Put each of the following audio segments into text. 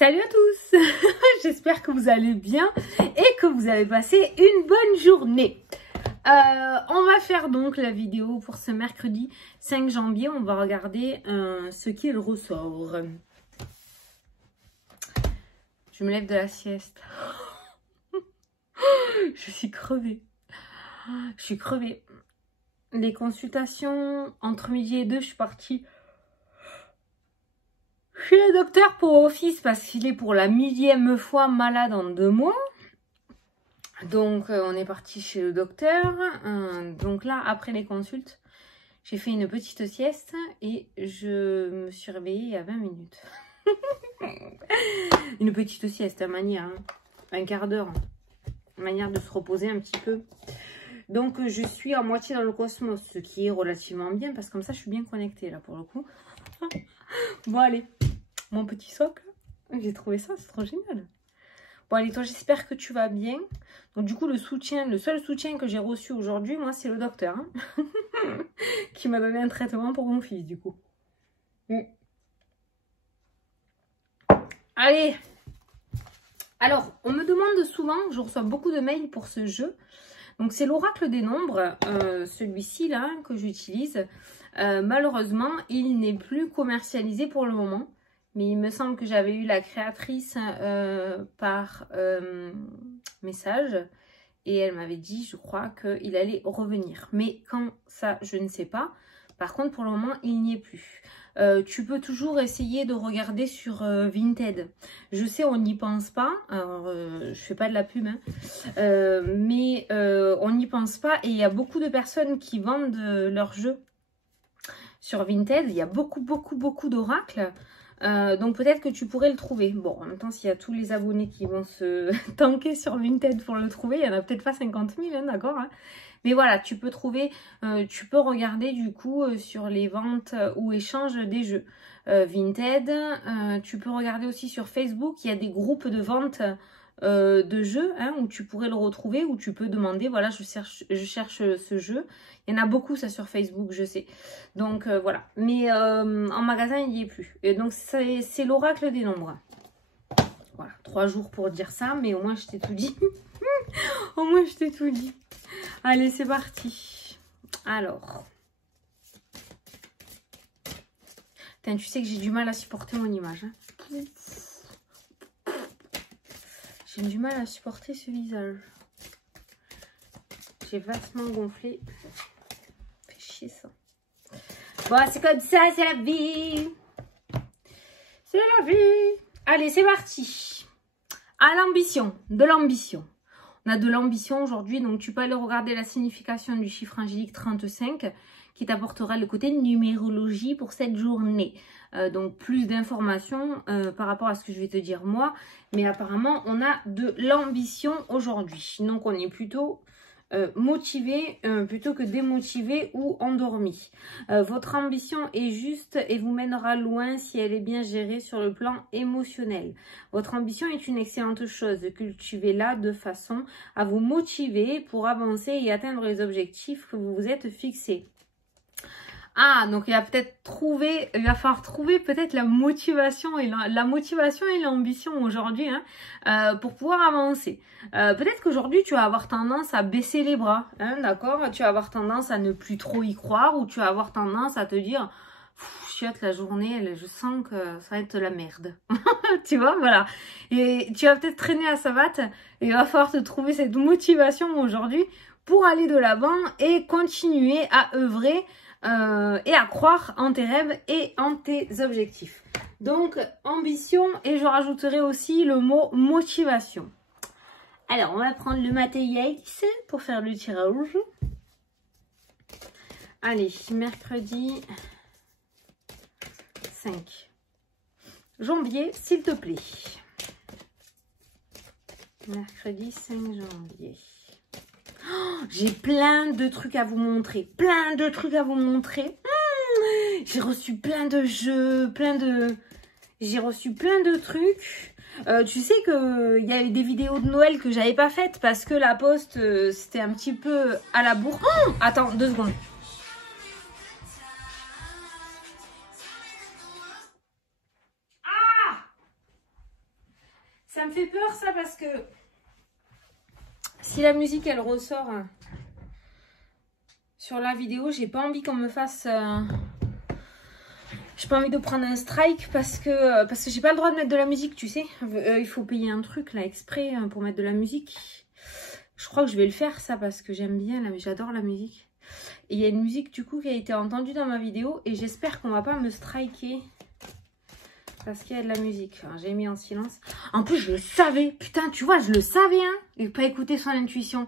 Salut à tous. J'espère que vous allez bien et que vous avez passé une bonne journée. On va faire donc la vidéo pour ce mercredi 5 janvier. On va regarder ce qu'il ressort. Je me lève de la sieste. Je suis crevée. Je suis crevée. Les consultations entre midi et 2, je suis partie chez le docteur pour office parce qu'il est pour la millième fois malade en 2 mois. Donc on est parti chez le docteur. Donc là, après les consultes, j'ai fait une petite sieste et je me suis réveillée il y a 20 minutes. Une petite sieste à manière, hein. Un quart d'heure. Manière de se reposer un petit peu. Donc je suis à moitié dans le cosmos, ce qui est relativement bien parce que comme ça je suis bien connectée là pour le coup. Bon allez, mon petit socle, j'ai trouvé ça, c'est trop génial. Bon allez, toi j'espère que tu vas bien. Donc du coup le seul soutien que j'ai reçu aujourd'hui, moi c'est le docteur, hein, qui m'a donné un traitement pour mon fils du coup. Allez, alors on me demande souvent, je reçois beaucoup de mails pour ce jeu. Donc c'est l'oracle des nombres, celui-ci là que j'utilise. Malheureusement, il n'est plus commercialisé pour le moment. Mais il me semble que j'avais eu la créatrice par message. Et elle m'avait dit, je crois, qu'il allait revenir. Mais quand ça, je ne sais pas. Par contre, pour le moment, il n'y est plus. Tu peux toujours essayer de regarder sur Vinted. Je sais, on n'y pense pas. Alors, je fais pas de la pub, hein. Mais on n'y pense pas. Et il y a beaucoup de personnes qui vendent leurs jeux sur Vinted. Il y a beaucoup d'oracles. Donc peut-être que tu pourrais le trouver. Bon, en même temps, s'il y a tous les abonnés qui vont se tanker sur Vinted pour le trouver, il n'y en a peut-être pas 50 000, hein, d'accord, hein. Mais voilà, tu peux trouver, tu peux regarder du coup sur les ventes ou échanges des jeux Vinted. Tu peux regarder aussi sur Facebook, il y a des groupes de vente de jeux, hein, où tu pourrais le retrouver, où tu peux demander, voilà, je cherche ce jeu. Il y en a beaucoup ça sur Facebook, je sais. Donc voilà, mais en magasin il n'y est plus. Et donc c'est l'oracle des nombres. Voilà, 3 jours pour dire ça, mais au moins je t'ai tout dit. Au moins je t'ai tout dit. Allez, c'est parti. Alors. Putain, tu sais que j'ai du mal à supporter mon image, hein. J'ai du mal à supporter ce visage. J'ai vastement gonflé. Fait chier ça. Bon, c'est comme ça, c'est la vie. C'est la vie. Allez, c'est parti. À l'ambition, de l'ambition. On a de l'ambition aujourd'hui, donc tu peux aller regarder la signification du chiffre angélique 35 qui t'apportera le côté numérologie pour cette journée. Donc plus d'informations par rapport à ce que je vais te dire moi. Mais apparemment, on a de l'ambition aujourd'hui. Donc on est plutôt motivé plutôt que démotivé ou endormi. Votre ambition est juste et vous mènera loin si elle est bien gérée sur le plan émotionnel. Votre ambition est une excellente chose. Cultivez-la de façon à vous motiver pour avancer et atteindre les objectifs que vous vous êtes fixés. Ah, donc il va falloir trouver peut-être la motivation et l'ambition aujourd'hui, hein, pour pouvoir avancer. Peut-être qu'aujourd'hui tu vas avoir tendance à baisser les bras, hein, d'accord? Tu vas avoir tendance à ne plus trop y croire ou tu vas avoir tendance à te dire chiotte la journée, je sens que ça va être la merde. Tu vois, voilà. Et tu vas peut-être traîner à savate et il va falloir te trouver cette motivation aujourd'hui pour aller de l'avant et continuer à œuvrer et à croire en tes rêves et en tes objectifs. Donc, ambition et je rajouterai aussi le mot motivation. Alors, on va prendre le matériel pour faire le tirage. Allez, mercredi 5 janvier, s'il te plaît. Mercredi 5 janvier. J'ai plein de trucs à vous montrer. Plein de trucs à vous montrer. J'ai reçu plein de jeux, j'ai reçu plein de trucs. Tu sais qu'il y a eu des vidéos de Noël que j'avais pas faites parce que la poste, c'était un petit peu à la bourre. Oh, attends, 2 secondes. Ça me fait peur ça parce que si la musique elle ressort sur la vidéo, j'ai pas envie qu'on me fasse... J'ai pas envie de prendre un strike parce que j'ai pas le droit de mettre de la musique, tu sais. Il faut payer un truc là exprès pour mettre de la musique. Je crois que je vais le faire ça parce que j'aime bien, j'adore la musique. Et il y a une musique du coup qui a été entendue dans ma vidéo et j'espère qu'on va pas me striker parce qu'il y a de la musique. J'ai mis en silence. En plus je le savais, putain tu vois je le savais hein. Et pas écouter son intuition.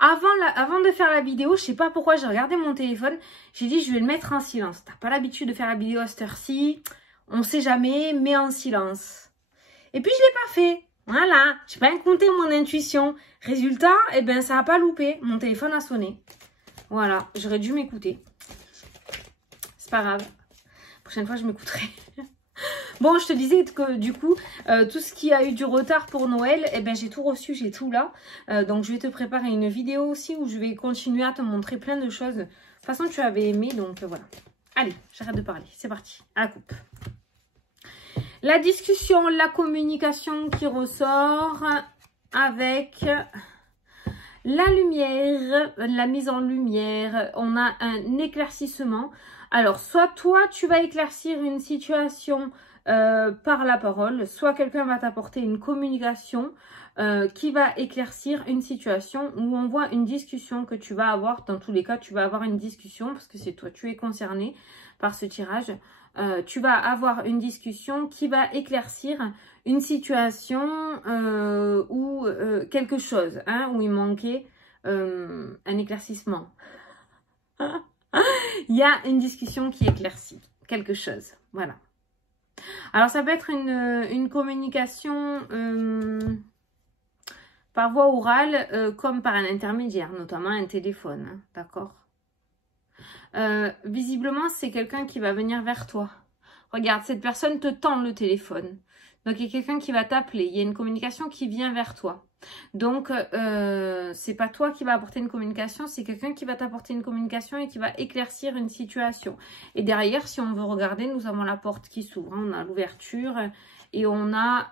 Avant de faire la vidéo, je sais pas pourquoi j'ai regardé mon téléphone. J'ai dit je vais le mettre en silence. T'as pas l'habitude de faire la vidéo à cette heure-ci. On sait jamais, mais en silence. Et puis je l'ai pas fait. Voilà, j'ai pas écouté mon intuition. Résultat, eh ben ça a pas loupé. Mon téléphone a sonné. Voilà, j'aurais dû m'écouter. C'est pas grave. La prochaine fois, je m'écouterai. Bon, je te disais que du coup, tout ce qui a eu du retard pour Noël, eh ben, j'ai tout reçu, j'ai tout là. Donc, je vais te préparer une vidéo aussi où je vais continuer à te montrer plein de choses. De toute façon, tu avais aimé, donc voilà. Allez, j'arrête de parler. C'est parti, à la coupe. La discussion, la communication qui ressort avec... La lumière, la mise en lumière, on a un éclaircissement. Alors, soit toi, tu vas éclaircir une situation par la parole, soit quelqu'un va t'apporter une communication qui va éclaircir une situation où on voit une discussion que tu vas avoir. Dans tous les cas, tu vas avoir une discussion parce que c'est toi, tu es concerné par ce tirage. Tu vas avoir une discussion qui va éclaircir une situation ou quelque chose, hein, où il manquait un éclaircissement. Il y a une discussion qui éclaircit quelque chose, voilà. Alors ça peut être une communication par voie orale comme par un intermédiaire, notamment un téléphone, hein, d'accord? Visiblement, c'est quelqu'un qui va venir vers toi. Regarde, cette personne te tend le téléphone. Donc, il y a quelqu'un qui va t'appeler. Il y a une communication qui vient vers toi. Donc, c'est pas toi qui va apporter une communication, c'est quelqu'un qui va t'apporter une communication et qui va éclaircir une situation. Et derrière, si on veut regarder, nous avons la porte qui s'ouvre. Hein. On a l'ouverture et on a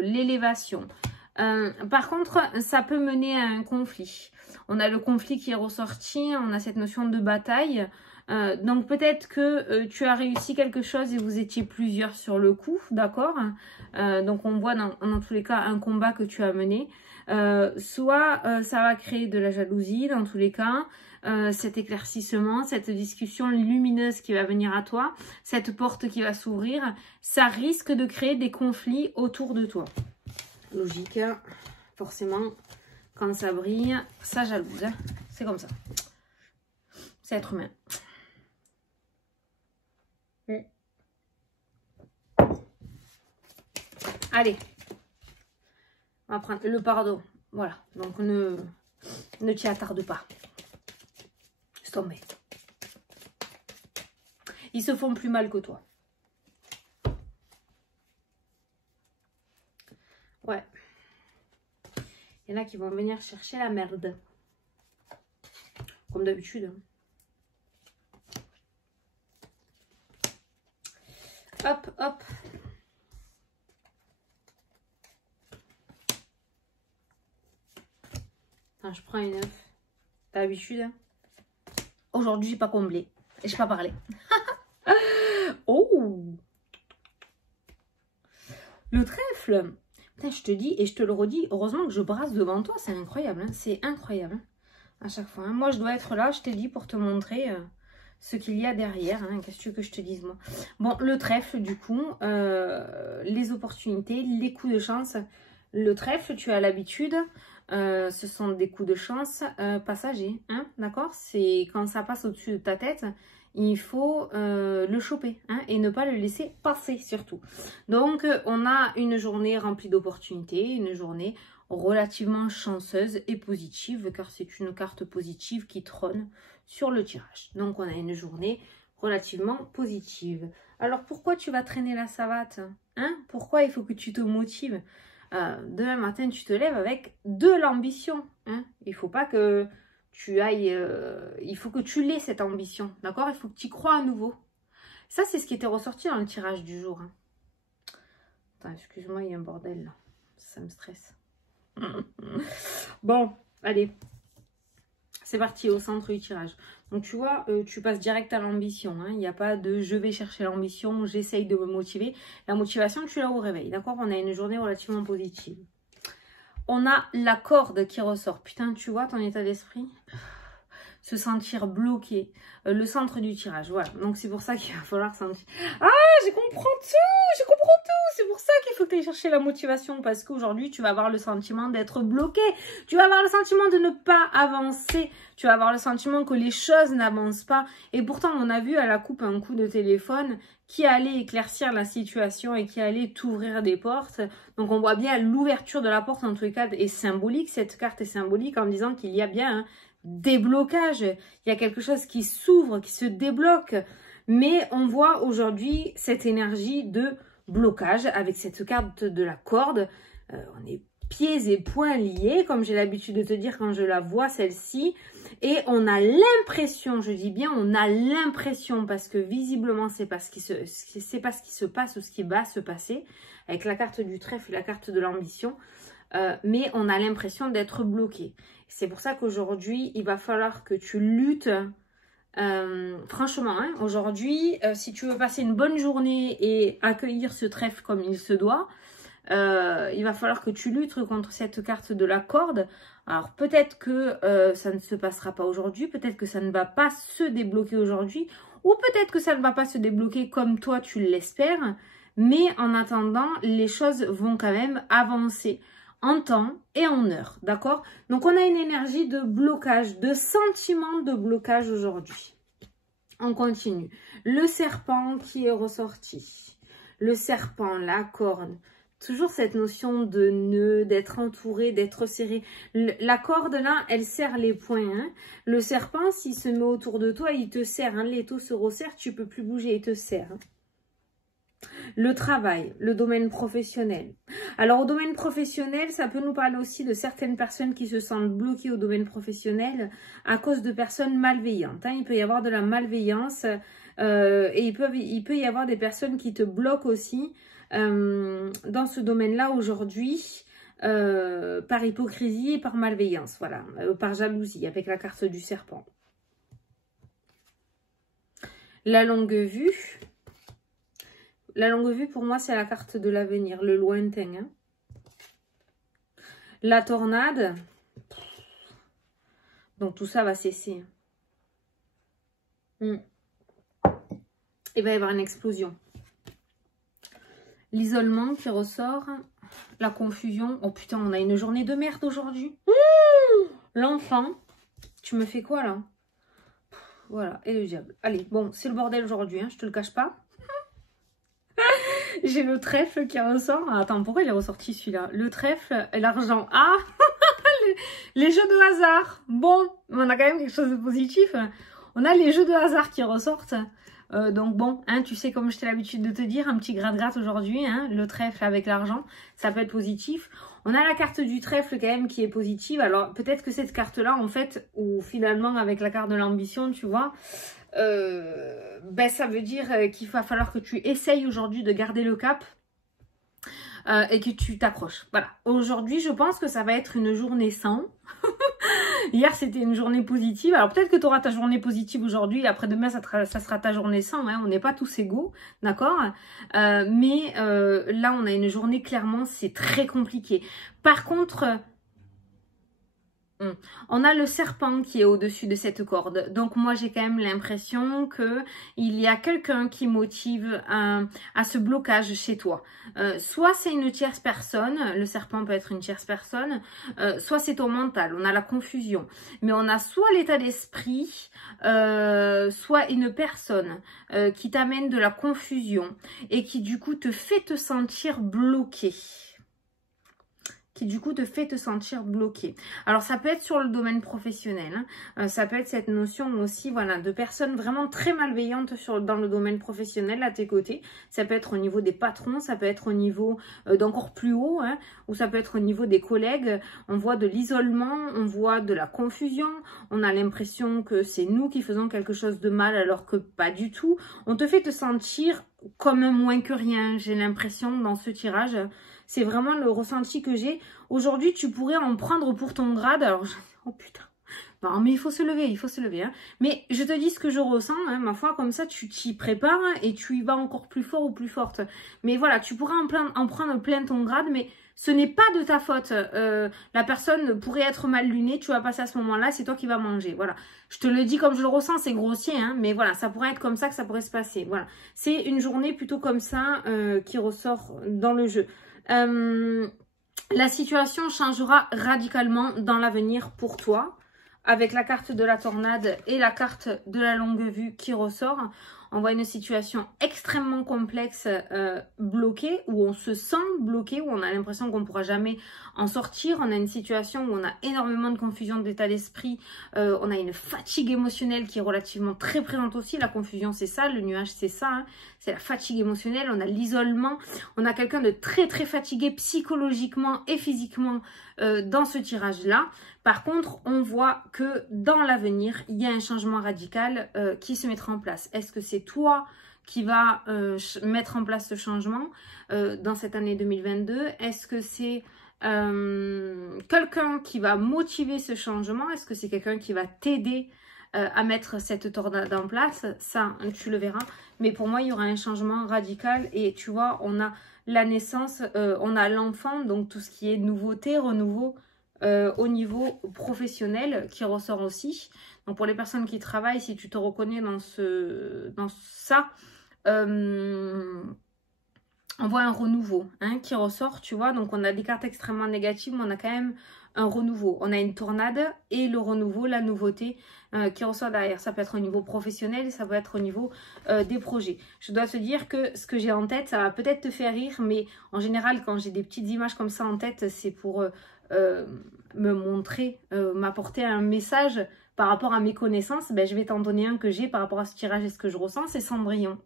l'élévation. Par contre, ça peut mener à un conflit. On a le conflit qui est ressorti, on a cette notion de bataille. Donc peut-être que tu as réussi quelque chose et vous étiez plusieurs sur le coup, d'accord? Donc on voit dans tous les cas un combat que tu as mené. Soit ça va créer de la jalousie dans tous les cas. Cet éclaircissement, cette discussion lumineuse qui va venir à toi, cette porte qui va s'ouvrir, ça risque de créer des conflits autour de toi. Logique, forcément, quand ça brille, ça jalouse, hein. C'est comme ça. C'est être humain. Allez, on va prendre le pardon. Voilà, donc ne t'y attarde pas. Laisse tomber. Ils se font plus mal que toi. Ouais. Il y en a qui vont venir chercher la merde. Comme d'habitude. Hop, hop. Enfin, je prends une œuf. T'as l'habitude. Hein. Aujourd'hui, j'ai pas comblé. Et j'ai pas parlé. Oh! Le trèfle. Putain, je te dis et je te le redis, heureusement que je brasse devant toi, c'est incroyable, hein, c'est incroyable, hein, à chaque fois. Hein. Moi, je dois être là, je t'ai dit, pour te montrer ce qu'il y a derrière. Hein. Qu'est-ce que tu veux que je te dise, moi? Bon, le trèfle, du coup, les opportunités, les coups de chance. Le trèfle, tu as l'habitude, ce sont des coups de chance passagers, hein, d'accord? C'est quand ça passe au-dessus de ta tête, il faut le choper hein, et ne pas le laisser passer surtout. Donc, on a une journée remplie d'opportunités, une journée relativement chanceuse et positive, car c'est une carte positive qui trône sur le tirage. Donc, on a une journée relativement positive. Alors, pourquoi tu vas traîner la savate hein? Pourquoi il faut que tu te motives demain matin, tu te lèves avec de l'ambition. Hein? Il ne faut pas que tu ailles... il faut que tu l'aies cette ambition. D'accord? Il faut que tu y crois à nouveau. Ça, c'est ce qui était ressorti dans le tirage du jour. Hein. Attends, excuse-moi, il y a un bordel là. Ça me stresse. Bon, allez. C'est parti au centre du tirage. Donc tu vois, tu passes direct à l'ambition. Il n'y a pas de je vais chercher l'ambition, j'essaye de me motiver. La motivation, tu l'as au réveil. D'accord? On a une journée relativement positive. On a la corde qui ressort. Putain, tu vois ton état d'esprit? Se sentir bloqué. Le centre du tirage. Voilà. Donc c'est pour ça qu'il va falloir sentir. Ah, je comprends tout! Je comprends tout! C'est pour ça qu'il faut que tu ailles chercher la motivation. Parce qu'aujourd'hui, tu vas avoir le sentiment d'être bloqué. Tu vas avoir le sentiment de ne pas avancer. Tu vas avoir le sentiment que les choses n'avancent pas. Et pourtant, on a vu à la coupe un coup de téléphone qui allait éclaircir la situation et qui allait t'ouvrir des portes. Donc on voit bien l'ouverture de la porte en tous les cas est symbolique. Cette carte est symbolique en disant qu'il y a bien un déblocage. Il y a quelque chose qui s'ouvre, qui se débloque. Mais on voit aujourd'hui cette énergie de blocage avec cette carte de la corde. On est pieds et poings liés, comme j'ai l'habitude de te dire quand je la vois, celle-ci. Et on a l'impression, je dis bien, on a l'impression, parce que visiblement, c'est pas ce qui se passe ou ce qui va se passer, avec la carte du trèfle et la carte de l'ambition, mais on a l'impression d'être bloqué. C'est pour ça qu'aujourd'hui, il va falloir que tu luttes. Franchement, hein, aujourd'hui, si tu veux passer une bonne journée et accueillir ce trèfle comme il se doit, il va falloir que tu luttes contre cette carte de la corde. Alors peut-être que ça ne se passera pas aujourd'hui, peut-être que ça ne va pas se débloquer aujourd'hui, ou peut-être que ça ne va pas se débloquer comme toi tu l'espères, mais en attendant, les choses vont quand même avancer en temps et en heure, d'accord? Donc on a une énergie de blocage, de sentiment de blocage aujourd'hui. On continue. Le serpent qui est ressorti. Le serpent, la corde. Toujours cette notion de nœud, d'être entouré, d'être serré. La corde, là, elle serre les poings. Hein. Le serpent, s'il se met autour de toi, il te serre. Hein. L'étau se resserre, tu ne peux plus bouger, il te serre. Hein. Le travail, le domaine professionnel. Alors, au domaine professionnel, ça peut nous parler aussi de certaines personnes qui se sentent bloquées au domaine professionnel à cause de personnes malveillantes. Hein. Il peut y avoir de la malveillance et il peut y avoir des personnes qui te bloquent aussi dans ce domaine-là aujourd'hui par hypocrisie et par malveillance, voilà, par jalousie avec la carte du serpent. La longue vue. La longue vue, pour moi, c'est la carte de l'avenir, le lointain. Hein. La tornade. Donc, tout ça va cesser. Il va y avoir une explosion. L'isolement qui ressort. La confusion. Oh putain, on a une journée de merde aujourd'hui. L'enfant. Tu me fais quoi, là? Voilà, et le diable. Allez, bon, c'est le bordel aujourd'hui, hein, je te le cache pas. J'ai le trèfle qui ressort. Ah, attends, pourquoi il est ressorti celui-là? Le trèfle et l'argent. Ah, les jeux de hasard. Bon, on a quand même quelque chose de positif. On a les jeux de hasard qui ressortent. Donc bon, hein, tu sais comme j'étais l'habitude de te dire, un petit gratte-gratte aujourd'hui. Hein, le trèfle avec l'argent, ça peut être positif. On a la carte du trèfle quand même qui est positive. Alors peut-être que cette carte-là, en fait, ou finalement avec la carte de l'ambition, tu vois... ben, ça veut dire qu'il va falloir que tu essayes aujourd'hui de garder le cap et que tu t'accroches. Voilà. Aujourd'hui, je pense que ça va être une journée sans. Hier, c'était une journée positive. Alors, peut-être que tu auras ta journée positive aujourd'hui. Après-demain, ça sera ta journée sans. Hein. On n'est pas tous égaux, d'accord mais là, on a une journée, clairement, c'est très compliqué. Par contre... on a le serpent qui est au-dessus de cette corde. Donc moi j'ai quand même l'impression que il y a quelqu'un qui motive à ce blocage chez toi. Soit c'est une tierce personne, le serpent peut être une tierce personne, soit c'est ton mental, on a la confusion. Mais on a soit l'état d'esprit, soit une personne qui t'amène de la confusion et qui du coup te fait te sentir bloqué. Qui du coup te fait te sentir bloqué. Alors ça peut être sur le domaine professionnel, hein. Ça peut être cette notion aussi, voilà, de personnes vraiment très malveillantes dans le domaine professionnel à tes côtés. Ça peut être au niveau des patrons, ça peut être au niveau d'encore plus haut, hein, ou ça peut être au niveau des collègues. On voit de l'isolement, on voit de la confusion, on a l'impression que c'est nous qui faisons quelque chose de mal alors que pas du tout. On te fait te sentir comme un moins que rien, j'ai l'impression, dans ce tirage. C'est vraiment le ressenti que j'ai. Aujourd'hui, tu pourrais en prendre pour ton grade. Alors, oh putain. Non, mais il faut se lever, hein. Mais je te dis ce que je ressens, hein, ma foi, comme ça, tu t'y prépares et tu y vas encore plus fort ou plus forte. Mais voilà, tu pourras en prendre plein ton grade, mais ce n'est pas de ta faute. La personne pourrait être mal lunée, tu vas passer à ce moment-là, c'est toi qui vas manger. Voilà, je te le dis comme je le ressens, c'est grossier, hein, mais voilà, ça pourrait être comme ça que ça pourrait se passer. Voilà, c'est une journée plutôt comme ça qui ressort dans le jeu. La situation changera radicalement dans l'avenir pour toi. Avec la carte de la tornade et la carte de la longue vue qui ressort, on voit une situation extrêmement complexe, bloquée, où on se sent bloqué, où on a l'impression qu'on ne pourra jamais en sortir. On a une situation où on a énormément de confusion d'état d'esprit, on a une fatigue émotionnelle qui est relativement très présente aussi. La confusion, c'est ça, le nuage, c'est ça, hein. C'est la fatigue émotionnelle, on a l'isolement, on a quelqu'un de très très fatigué psychologiquement et physiquement dans ce tirage-là. Par contre, on voit que dans l'avenir, il y a un changement radical qui se mettra en place. Est-ce que c'est toi qui va mettre en place ce changement dans cette année 2022? Est-ce que c'est quelqu'un qui va motiver ce changement? Est-ce que c'est quelqu'un qui va t'aider à mettre cette tornade en place? Ça, tu le verras. Mais pour moi, il y aura un changement radical. Et tu vois, on a la naissance, on a l'enfant, donc tout ce qui est nouveauté, renouveau, au niveau professionnel qui ressort aussi. Donc pour les personnes qui travaillent, si tu te reconnais dans ça, on voit un renouveau, hein, qui ressort, tu vois. Donc on a des cartes extrêmement négatives, mais on a quand même un renouveau. On a une tornade et le renouveau, la nouveauté qui ressort derrière. Ça peut être au niveau professionnel, ça peut être au niveau des projets. Je dois te dire que ce que j'ai en tête, ça va peut-être te faire rire, mais en général, quand j'ai des petites images comme ça en tête, c'est pour me montrer, m'apporter un message par rapport à mes connaissances. Ben, je vais t'en donner un que j'ai par rapport à ce tirage et ce que je ressens, c'est Cendrillon.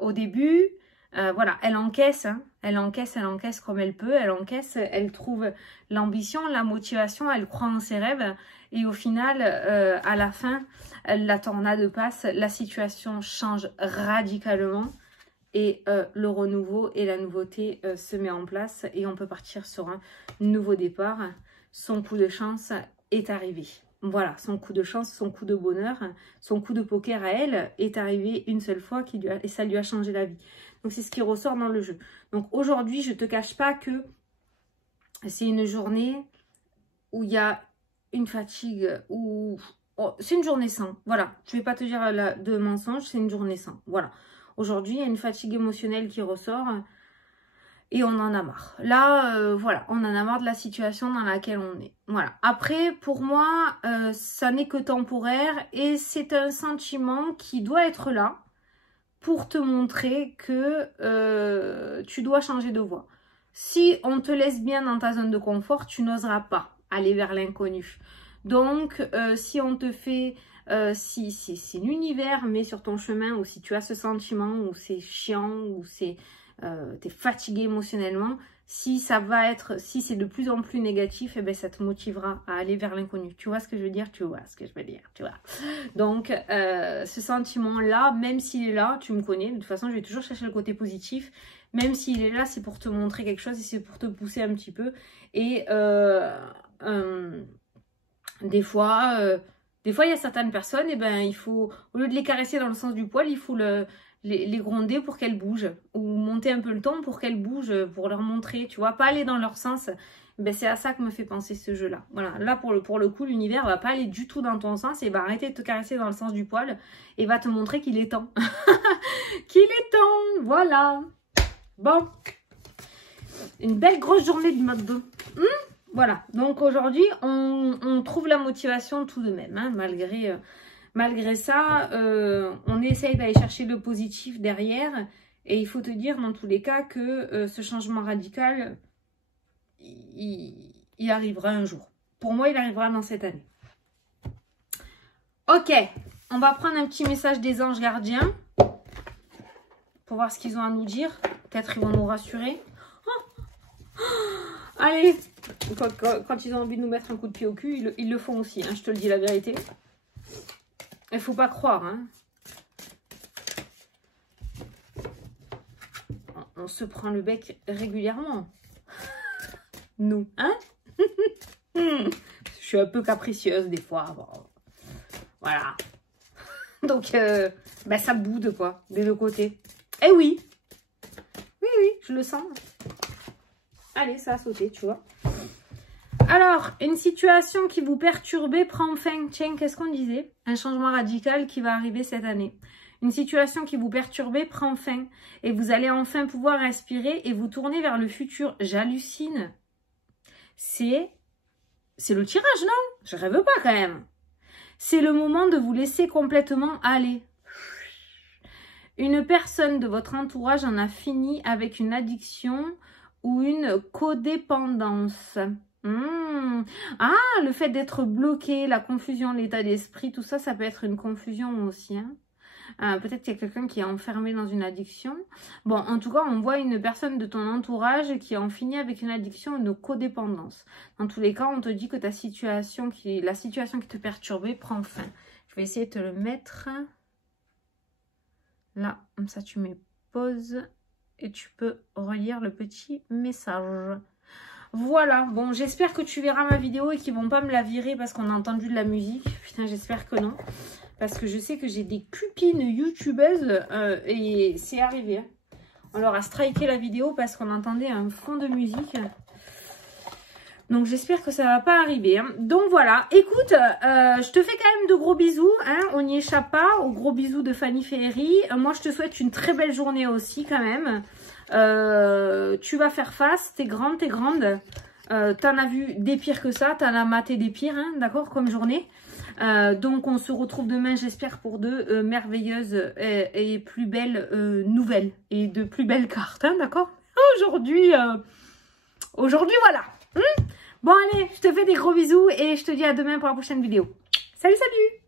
Au début, voilà, elle encaisse, hein, elle encaisse comme elle peut, elle encaisse, elle trouve l'ambition, la motivation, elle croit en ses rêves et au final, à la fin, la tornade passe, la situation change radicalement et le renouveau et la nouveauté se met en place et on peut partir sur un nouveau départ. Son coup de chance est arrivé. Voilà, son coup de chance, son coup de bonheur, son coup de poker à elle est arrivé une seule fois et ça lui a changé la vie. Donc, c'est ce qui ressort dans le jeu. Donc, aujourd'hui, je ne te cache pas que c'est une journée où il y a une fatigue, où c'est une journée sans. Voilà, je ne vais pas te dire de mensonge, c'est une journée sans. Voilà, aujourd'hui, il y a une fatigue émotionnelle qui ressort et on en a marre. Là, voilà, on en a marre de la situation dans laquelle on est. Voilà. Après, pour moi, ça n'est que temporaire et c'est un sentiment qui doit être là pour te montrer que tu dois changer de voie. Si on te laisse bien dans ta zone de confort, tu n'oseras pas aller vers l'inconnu. Donc, si on te fait, si l'univers met sur ton chemin, ou si tu as ce sentiment, ou c'est chiant, ou c'est t'es fatigué émotionnellement, si c'est de plus en plus négatif, eh ben, ça te motivera à aller vers l'inconnu. Tu vois ce que je veux dire? Tu vois ce que je veux dire, tu vois. Donc, ce sentiment-là, même s'il est là, tu me connais, de toute façon, je vais toujours chercher le côté positif. Même s'il est là, c'est pour te montrer quelque chose et c'est pour te pousser un petit peu. Et des fois, il y a certaines personnes, et ben, il faut, au lieu de les caresser dans le sens du poil, il faut les gronder pour qu'elles bougent, ou monter un peu le ton pour qu'elles bougent, pour leur montrer, tu vois, pas aller dans leur sens. Ben, c'est à ça que me fait penser ce jeu-là. Voilà, là pour le coup, l'univers va pas aller du tout dans ton sens et va arrêter de te caresser dans le sens du poil et va te montrer qu'il est temps. Qu'il est temps, voilà. Bon, une belle grosse journée du mode 2. Voilà, donc aujourd'hui, on trouve la motivation tout de même, hein, malgré ça, on essaye d'aller chercher le positif derrière. Et il faut te dire dans tous les cas que ce changement radical, il arrivera un jour. Pour moi, il arrivera dans cette année. Ok, on va prendre un petit message des anges gardiens pour voir ce qu'ils ont à nous dire. Peut-être ils vont nous rassurer. Allez, quand ils ont envie de nous mettre un coup de pied au cul, ils le font aussi, hein, je te le dis la vérité. Il ne faut pas croire, hein. on se prend le bec régulièrement. Nous, hein? Je suis un peu capricieuse des fois. Bon, voilà. Donc, ça boude, quoi, des deux côtés. Eh oui. Oui, je le sens. Allez, ça a sauté, tu vois. Alors, une situation qui vous perturbait prend fin. Tiens, qu'est-ce qu'on disait? Un changement radical qui va arriver cette année. Une situation qui vous perturbait prend fin. Et vous allez enfin pouvoir respirer et vous tourner vers le futur. J'hallucine. C'est le tirage, non? Je rêve pas quand même. C'est le moment de vous laisser complètement aller. Une personne de votre entourage en a fini avec une addiction ou une codépendance. Ah, le fait d'être bloqué, la confusion, l'état d'esprit, tout ça, ça peut être une confusion aussi. Hein. Peut-être qu'il y a quelqu'un qui est enfermé dans une addiction. Bon, en tout cas, on voit une personne de ton entourage qui en finit avec une addiction, une codépendance. Dans tous les cas, on te dit que la situation qui te perturbait prend fin. Je vais essayer de te le mettre là. Comme ça, tu mets pause et tu peux relire le petit message. Voilà, bon, j'espère que tu verras ma vidéo et qu'ils vont pas me la virer parce qu'on a entendu de la musique. Putain, j'espère que non. Parce que je sais que j'ai des cupines youtubeuses et c'est arrivé. Hein. On leur a striké la vidéo parce qu'on entendait un fond de musique. Donc j'espère que ça va pas arriver. Hein. Donc voilà, écoute, je te fais quand même de gros bisous. Hein. On n'y échappe pas. Au gros bisous de Fanny Ferry. Moi, je te souhaite une très belle journée aussi quand même. Tu vas faire face. T'es grande, t'es grande. T'en as vu des pires que ça. T'en as maté des pires, hein, d'accord, comme journée. Donc on se retrouve demain, j'espère, pour de merveilleuses et plus belles nouvelles et de plus belles cartes, hein, d'accord. Aujourd'hui, voilà. Bon allez, je te fais des gros bisous et je te dis à demain pour la prochaine vidéo. Salut, salut!